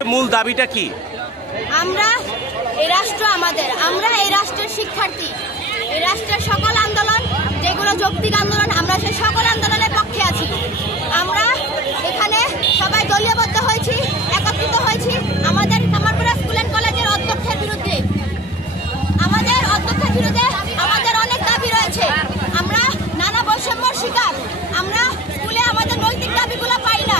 মূল দাবিটা কি? আমরা এই রাষ্ট্র আমাদের, আমরা এই রাষ্ট্রের শিক্ষার্থী। এই রাষ্ট্রের সকল আন্দোলন, যেগুলো যৌক্তিক আন্দোলন, আমরা সেই সকল আন্দোলনের পক্ষে আছি। আমরা এখানে সবাই দলীয়বদ্ধ হয়েছি, একত্রিত হয়েছি আমাদের কামারপাড়া স্কুল অ্যান্ড কলেজের অধ্যক্ষের বিরুদ্ধে। আমাদের অধ্যক্ষের বিরুদ্ধে আমাদের অনেক দাবি রয়েছে। আমরা নানা বৈষম্যর শিকার। আমরা স্কুলে আমাদের নৈতিক দাবিগুলো পাই না।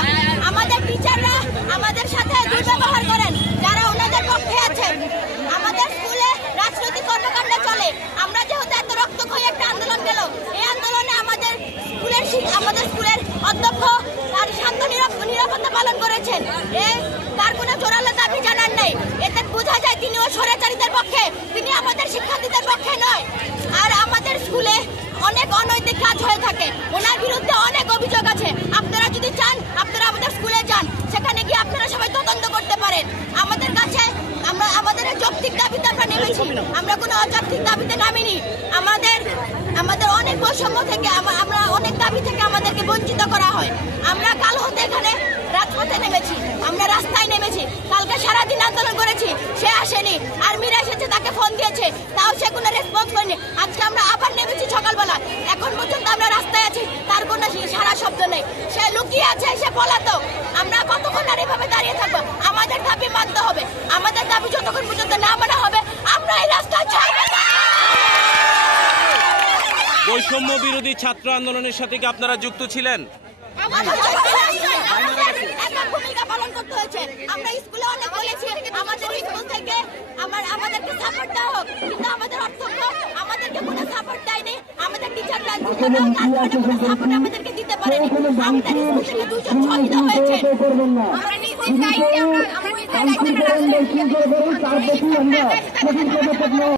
আমাদের টিচাররা আমাদের সাথে দুর্ব্যবহার করেন, যারা ওনাদের পক্ষে আছেন। আমাদের স্কুলে রাজনৈতিক কর্মকাণ্ড চলে। আমরা যেহেতু এত রক্তক্ষয়ী একটা আন্দোলন গেল, এই আন্দোলনে আমাদের স্কুলের অধ্যক্ষ তার শান্ত নিরাপত্তা পালন করেছেন। তার কোনো জোরালো দাবি জানান নাই। এতে বোঝা যায় তিনিও স্বৈরাচারীদের পক্ষে, তিনি আমাদের শিক্ষার্থীদের পক্ষে নয়। আর আমাদের স্কুলে অনেক অনৈতিক কাজ হয়ে থাকে, ওনার বিরুদ্ধে অনেক অভিযোগ আছে। আপনারা যদি চান, আপনারা আমাদের স্কুলে যান, সেখানে গিয়ে আপনারা সবাই তদন্ত করতে পারেন। আমাদের কাছে আমাদের যৌক্তিক দাবিতে আমরা নেমেছি, আমরা কোনো অযৌক্তিক দাবিতে নামিনি। আমাদের অনেক বৈষম্য থেকে, আমরা অনেক দাবি থেকে আমাদেরকে বঞ্চিত করা হয়। আমরা কাল হতে এখানে রাজপথে নেমেছি, আমরা রাস্তায় নেমেছি। কালকে সারাদিন আন্দোলন করেছি, সে আসেনি। আর্মিরা এসেছে, তাকে ফোন দিয়েছে, তাও সে কোনো রেসপন্স করেনি। আজকে আমরা আবার নেমেছি সকালবেলা, এখন পর্যন্ত আমরা রাস্তায় আছি, তার কোনো সারা শব্দ নেই। সে লুকিয়ে আছে, সে পলাতক। আমরা কতক্ষণ আর এভাবে দাঁড়িয়ে থাকবো? আমাদের দাবি মানতে হবে। আমাদের দাবি যতক্ষণ পর্যন্ত না মানা হবে, আমরা এই রাস্তায় ছাড়বো না। বৈষম্য বিরোধী ছাত্র আন্দোলনের সাথে কি আপনারা যুক্ত ছিলেন? ভূমিকা পালন করতে হয়েছে। আমরা স্কুলে অনেক বলেছি, আমাদের স্কুল থেকে আমাদেরকে সাপোর্ট দেওয়া হোক, কিন্তু আমাদের অধ্যক্ষ আমাদেরকে কোনো সাপোর্ট দেয়নি। আমাদের টিচাররা কোনো সাপোর্ট আমাদেরকে দিতে পারেনি। আমাদের স্কুল থেকে 2 জন শহীদ হয়েছে। আমরা নিজের দায়িত্বে আমরা